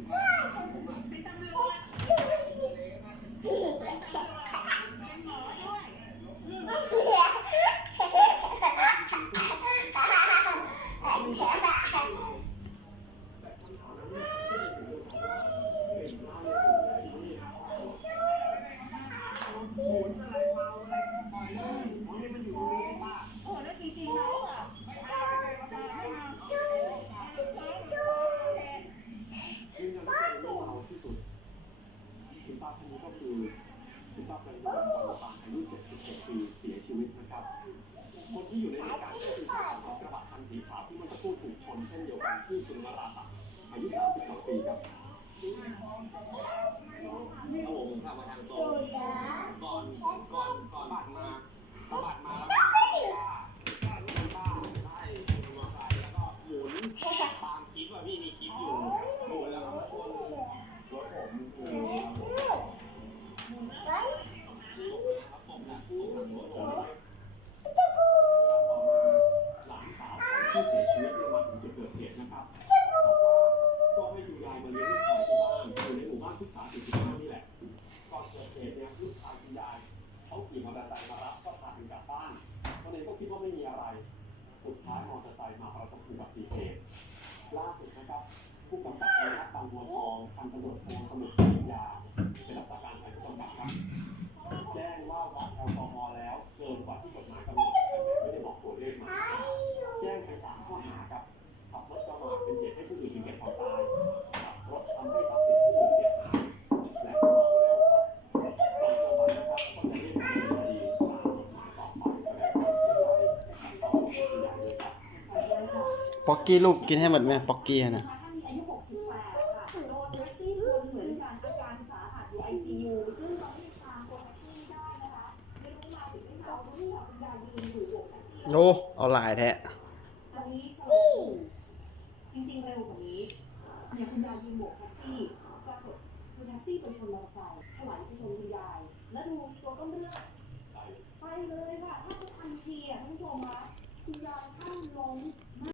เป็นตำรวจเป็นหมอด้วยโอ้แล้วจริงๆแล้วอ่ะยืนยันว่าเป็นเรื่องราวที่สุดคุณป้าท่านนี้ก็คือคุณป้าประยงวรรณปานอายุ77ปีเสียชีวิตนะครับคนที่อยู่ในเหตุการณ์ก็คือคนขับรถกระบะคันสีขาวที่เมื่อสักครู่ถูกชนเช่นเดียวกันที่คุณวราศักดิ์อายุ32ปีครับผมขับมาทางตรงก่อนบัดมาสะบัดมาแล้วก็ป้าใช่มอเตอร์ไซค์แล้วก็หมุนตามคลิปอ่ะพี่มีคลิปอยู่หมุนแล้วก็มาชนรถผมหลานสาวที่เสียชีวิตมาถึงจุดเกิดเหตุนะครับบอกว่าก็ให้คุณยายมาเลี้ยงลูกชายที่บ้านอยู่ในหมู่บ้านพฤกษา45นี่แหละก่อนเกิดเหตุเนี่ยลูกชายคุณยายเขาขี่มอเตอร์ไซค์มารับก็พาถึงกลับบ้านตอนนี้ก็คิดว่าไม่มีอะไรสุดท้ายมอเตอร์ไซค์มาประสบอุบัติเหตุล่าสุดนะครับผู้กำกับการบางบัวทองพันตำรวจโทสมุทรปริญญาเป็นรักษาการฝ่ายผู้กำกับครับแจ้งว่าวัดแอลกอฮอล์แล้วเกินกว่าที่กฎหมายกำหนดแต่ไม่ได้บอกตัวเลขมาแจ้งไป3ข้อหาครับขับรถประมาทเป็นเหตุให้ผู้อื่นถึงแก่ความตายขับรถทำให้ทรัพย์สินผู้อื่นเสียหายและเมาแล้วครับปัจจุบันนะครับก็จะเรียกดำเนินคดีตามกฎหมายต่อไปแสดงความเสียใจกับครอบครัวผู้ใหญ่ด้วยครับ ป๊อกกี้ลูกกินให้หมดไหมป๊อกกี้นะท่านนี้อายุ68ค่ะโดนแท็กซี่ชนเหมือนกันอาการสาหัสอยู่ ICU ซึ่งตอนที่ตามตัวแท็กซี่ได้นะคะไม่รู้มาหรือไม่มารู้ว่าคุณยายยืนอยู่โบกแท็กซี่ โอ้เอาหลายแท้ ตอนนี้สลบจริงๆเร็วกว่านี้เนี่ยคุณยายยืนโบกแท็กซี่ปรากฏคือแท็กซี่ไปชนมอเตอร์ไซค์ถลายไปชนคุณยายแล้วดูตัวก้มเลือดไปเลยค่ะถ้าไม่ทันทีอ่ะท่านผู้ชมคะคุณยายท่านล้ม